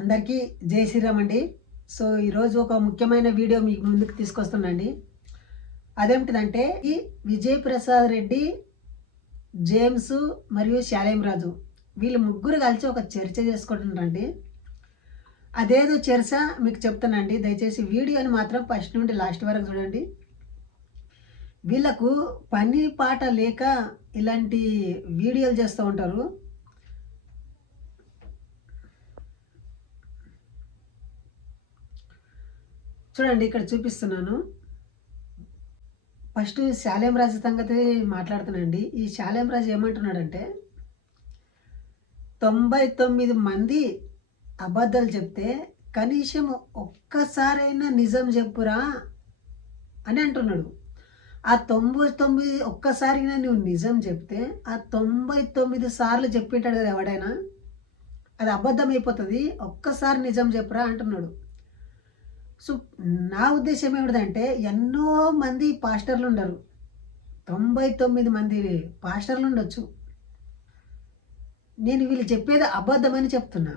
అందరికీ జై శ్రీరామ్ అండి. సో, ఈరోజు ఒక ముఖ్యమైన వీడియో మీకు ముందుకు తీసుకొస్తున్నానండి. అదేమిటిదంటే ఈ విజయ్ ప్రసాద్ రెడ్డి, జేమ్స్ మరియు శాలేం రాజు వీళ్ళు ముగ్గురు కలిసి ఒక చర్చ చేసుకుంటున్నారండి. అదేదో చర్చ మీకు చెప్తానండి. దయచేసి వీడియోని మాత్రం ఫస్ట్ నుండి లాస్ట్ వరకు చూడండి. వీళ్ళకు పని పాట లేక ఇలాంటి వీడియోలు చేస్తూ ఉంటారు. చూడండి, ఇక్కడ చూపిస్తున్నాను. ఫస్ట్ శాలేం రాజు సంగతి మాట్లాడుతున్నానండి. ఈ శాలేం రాజు ఏమంటున్నాడంటే 99 మంది అబద్ధాలు చెప్తే కనీసం ఒక్కసారైనా నిజం చెప్పురా అని అంటున్నాడు. ఆ 99 ఒక్కసారిగా నువ్వు నిజం చెప్తే ఆ 99 సార్లు చెప్పేటాడు కదా ఎవడైనా, అది అబద్ధం అయిపోతుంది. ఒక్కసారి నిజం చెప్పురా అంటున్నాడు. సో నా ఉద్దేశం ఏమిటంటే ఎన్నో మంది పాస్టర్లు ఉండరు, 99 మంది పాస్టర్లు ఉండొచ్చు. నేను వీళ్ళు చెప్పేది అబద్ధం అని చెప్తున్నా.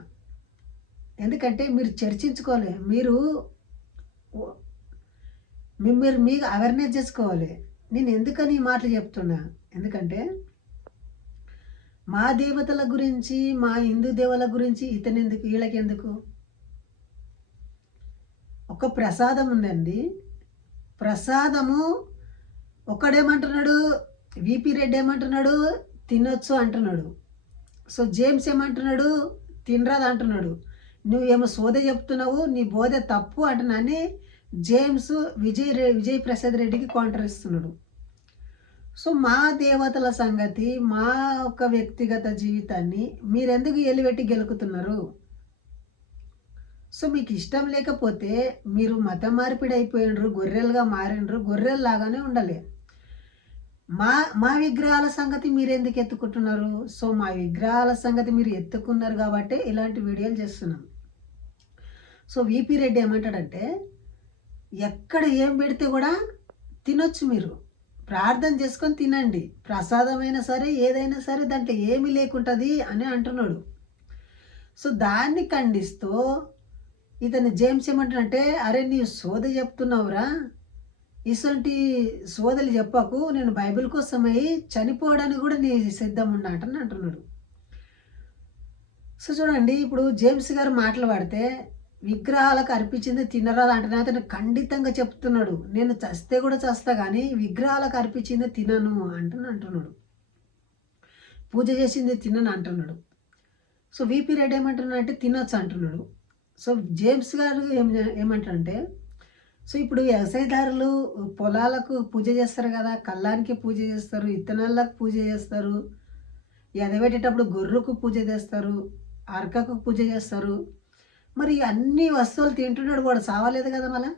ఎందుకంటే మీరు చర్చించుకోవాలి, మీరు మీకు అవేర్నెస్ చేసుకోవాలి. నేను ఎందుకని ఈ మాటలు చెప్తున్నా, ఎందుకంటే మా దేవతల గురించి, మా హిందూ దేవుల గురించి ఇతనెందుకు, వీళ్ళకెందుకు? ఒక ప్రసాదం ఉందండి. ప్రసాదము ఒకడేమంటున్నాడు, విపి రెడ్డి ఏమంటున్నాడు, తినొచ్చు అంటున్నాడు. సో జేమ్స్ ఏమంటున్నాడు, తినరాదు అంటున్నాడు. నువ్వేమో సోద చెప్తున్నావు, నీ బోధ తప్పు అంటున్నాని జేమ్స్ విజయ్ ప్రసాద్ రెడ్డికి కౌంటర్ ఇస్తున్నాడు. సో మా దేవతల సంగతి, మా ఒక వ్యక్తిగత జీవితాన్ని మీరెందుకు ఎలివెట్టి గెలుకుతున్నారు? సో మీకు ఇష్టం లేకపోతే మీరు మత మార్పిడి అయిపోయినరు, గొర్రెలుగా మారినరు, గొర్రెల్లాగానే ఉండాలి. మా విగ్రహాల సంగతి మీరు ఎందుకు ఎత్తుకుంటున్నారు? సో మా విగ్రహాల సంగతి మీరు ఎత్తుకున్నారు కాబట్టి ఇలాంటి వీడియోలు చేస్తున్నాం. సో విపి రెడ్డి ఏమంటాడంటే ఎక్కడ ఏం పెడితే కూడా తినొచ్చు, మీరు ప్రార్థన చేసుకొని తినండి, ప్రసాదమైనా సరే ఏదైనా సరే దాంట్లో ఏమీ లేకుంటుంది అని అంటున్నాడు. సో దాన్ని ఖండిస్తూ ఇతను జేమ్స్ ఏమంటాడంటే, అరే నీ సోద చెప్తున్నావురా, ఇటువంటి సోదలు చెప్పకు, నేను బైబిల్ కోసమై చనిపోవడానికి కూడా నీ సిద్ధం ఉన్నట్టని అంటున్నాడు. సో చూడండి, ఇప్పుడు జేమ్స్ గారు మాటలు పడితే విగ్రహాలకు అర్పించింది తినరాదు అంటే అతను ఖండితంగా చెప్తున్నాడు. నేను చస్తే కూడా చస్తా కానీ విగ్రహాలకు అర్పించింది తినను అంటున్నాడు. పూజ చేసింది తినను అంటున్నాడు. సో విపి రెడ్డి ఏమంటున్నాడు అంటే తినొచ్చు అంటున్నాడు. సో జేమ్స్ గారు ఏమంటారంటే, సో ఇప్పుడు వ్యవసాయదారులు పొలాలకు పూజ చేస్తారు కదా, కళ్ళానికి పూజ చేస్తారు, ఇత్తనాలకు పూజ చేస్తారు, ఎదబెట్టేటప్పుడు గొర్రెకు పూజ చేస్తారు, అరకకు పూజ చేస్తారు. మరి అన్ని వస్తువులు తింటున్నాడు, వాడు సావలేదు కదా మళ్ళా.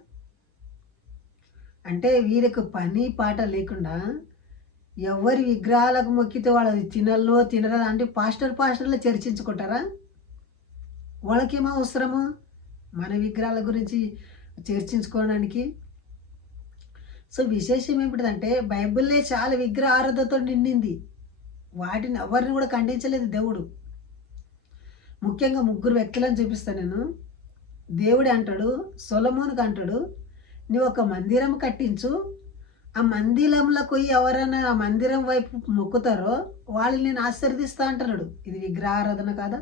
అంటే వీరికి పని పాట లేకుండా ఎవరి విగ్రహాలకు మొక్కితే వాళ్ళు తినలో తినరా అంటే పాస్టర్లు చర్చించుకుంటారా? వాళ్ళకేమో అవసరము మన విగ్రహాల గురించి చర్చించుకోవడానికి? సో విశేషం ఏమిటంటే బైబిల్లే చాలా విగ్రహ ఆరాధనతో నిండింది. వాటిని ఎవరిని కూడా ఖండించలేదు దేవుడు. ముఖ్యంగా ముగ్గురు వ్యక్తులను చూపిస్తాను నేను. దేవుడే అంటాడు, సొలొమోనుకు అంటాడు, నువ్వు ఒక మందిరం కట్టించు, ఆ మందిరంలో పోయి ఎవరైనా ఆ మందిరం వైపు మొక్కుతారో వాళ్ళని నేను ఆశీర్వదిస్తా అంటున్నాడు. ఇది విగ్రహారాధన కాదా?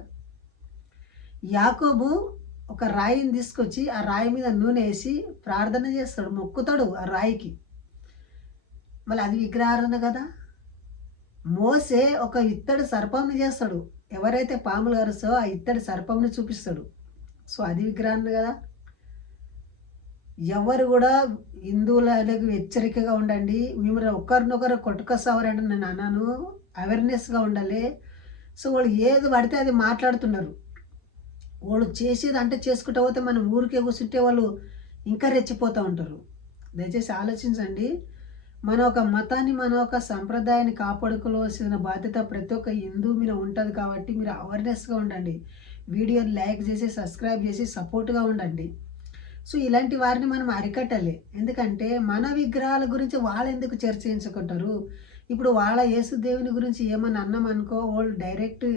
యాకోబు ఒక రాయిని తీసుకొచ్చి ఆ రాయి మీద నూనె వేసి ప్రార్థన చేస్తాడు, మొక్కుతాడు ఆ రాయికి. మళ్ళీ అది విగ్రహారాధన కదా? మోసే ఒక ఇత్తడి సర్పంని చేస్తాడు, ఎవరైతే పాములు కరుస్తో ఆ ఇత్తడి సర్పంని చూపిస్తాడు. సో అది విగ్రహాన్ని కదా? ఎవరు కూడా హిందువులకు హెచ్చరికగా ఉండండి. మిమ్మల్ని ఒకరినొకరు కొట్టుకొస్తావారంటే నేను అన్నాను, అవేర్నెస్గా ఉండాలి. సో వాళ్ళు ఏది పడితే అది మాట్లాడుతున్నారు. వాళ్ళు చేసేది అంటే చేసుకుంటూ పోతే మనం ఊరికే కూర్చుంటే వాళ్ళు ఇంకా రెచ్చిపోతూ ఉంటారు. దయచేసి ఆలోచించండి. మన ఒక మతాన్ని, మన ఒక సంప్రదాయాన్ని కాపాడుకోవాల్సిన బాధ్యత ప్రతి ఒక్క హిందూ మీద ఉంటుంది. కాబట్టి మీరు అవేర్నెస్గా ఉండండి, వీడియోని లైక్ చేసి సబ్స్క్రైబ్ చేసి సపోర్ట్గా ఉండండి. సో ఇలాంటి వారిని మనం అరికట్టాలి. ఎందుకంటే మన విగ్రహాల గురించి వాళ్ళు ఎందుకు చర్చించుకుంటారు? ఇప్పుడు వాళ్ళ యేసుదేవుని గురించి ఏమన్నా అన్నామనుకో, వాళ్ళు డైరెక్ట్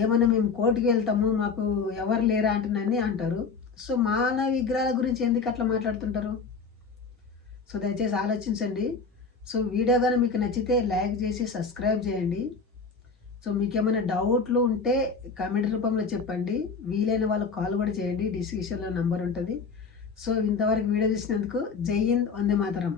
ఏమన్నా మేము కోర్టుకి వెళ్తాము మాకు ఎవరు లేరా అంటున్నారని అంటారు. సో మానవ విగ్రహాల గురించి ఎందుకు అట్లా మాట్లాడుతుంటారు? సో దయచేసి ఆలోచించండి. సో వీడియో కానీ మీకు నచ్చితే లైక్ చేసి సబ్స్క్రైబ్ చేయండి. సో మీకేమైనా డౌట్లు ఉంటే కామెంట్ రూపంలో చెప్పండి. వీలైన వాళ్ళకి కాల్ కూడా చేయండి. డిస్క్రిప్షన్లో నంబర్ ఉంటుంది. సో ఇంతవరకు వీడియో చూసినందుకు జై హింద్, వందే మాతరం.